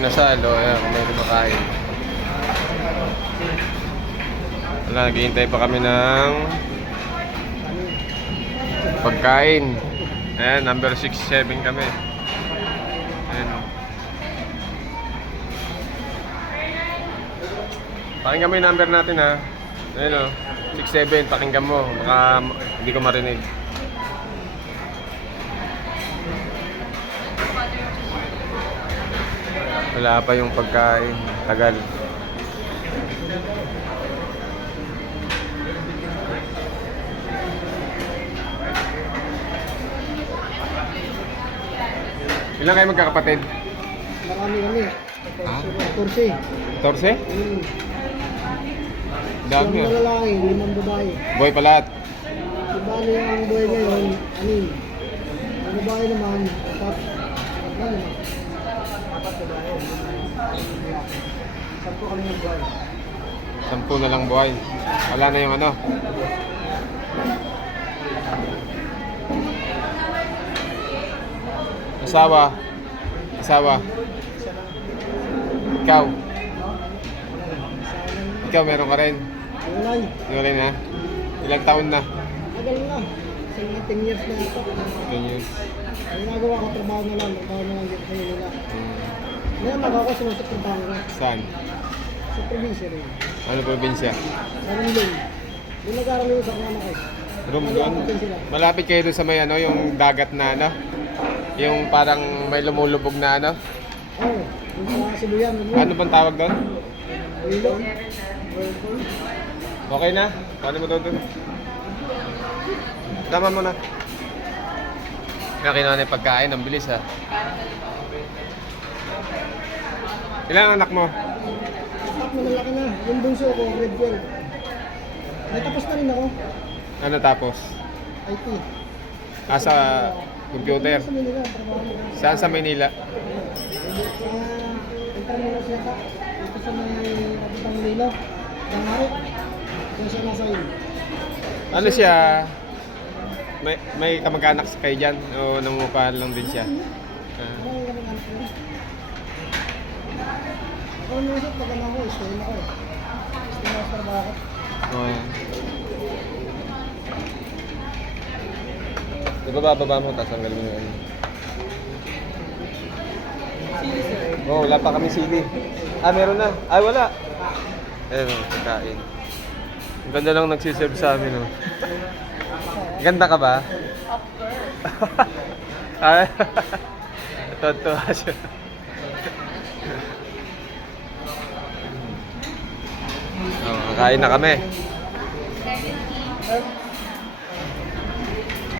Kinasal, o ayan, kung may kumakain. Wala, naghihintay pa kami ng pagkain. Ayan, number 6-7 kami. Ayan. Pakinggan mo yung number natin, ha. Ayan o, 6-7, pakinggan mo. Baka hindi ko marinig. Wala pa yung pagkain. Tagal. Ilan kayo magkakapatid? Marami kami. Ah? 14. 14? Dami Isang ah. lalaki, 5 babae. Boy pa lahat. Bali ang buhay ngayon, 6. Ang babae naman, 4. Apat babae. 10 kami ng buhay. 10 na lang buhay. Wala na yung ano. Asawa. Asawa. Ikaw. Ikaw meron ka rin. Walay. Meron na. Ilang taon na? Tagal na. Sa mga 10 years na ito. 10 years. Ang ginagawa ko, trabaho na lang. Trabaho na lang dito sa nila. Ngayon, nagawa ko sa trabaho na. Saan? Sa probinsya rin. Ano probinsya? Sa Rumilong. Doon nag-aaral yung sa mga ko. Room doon? Malapit kayo doon sa may ano, yung dagat na ano? Yung parang may lumulubog na ano? Oo. Yung sa Sibuyan. Ano bang tawag doon? Ilong. Okay na? Paano mo doon? Tama mo na. Kinuha na yung pagkain, ang bilis ha. Ilan anak mo? Apat na malaki na. Yung bunso ko, grade 12. May tapos na rin ako. Ano tapos? IT. Sa computer. Sa Manila, trabaho ko. Saan sa Maynila? Terminal siya ka. Dito sa may Abitang Manila. Dangari. Doon siya nasa yun. Ano siya? May kamag-anak kayo dyan? O nangungupahan lang din siya? Ano yung kami anak ko? Ako naman pag ano ako, stay na ako eh. Stay na sa trabaho ko. Oh. Ibababa mo, tapos ang galing mo yun. Oh, wala pa kami sili. Ah, meron na. Ay, wala. Ayun, pagkain. Ang ganda lang nagsiserve sa amin, oh. Ganda ka ba? Ay, totoo siya. Oh, kain na kami.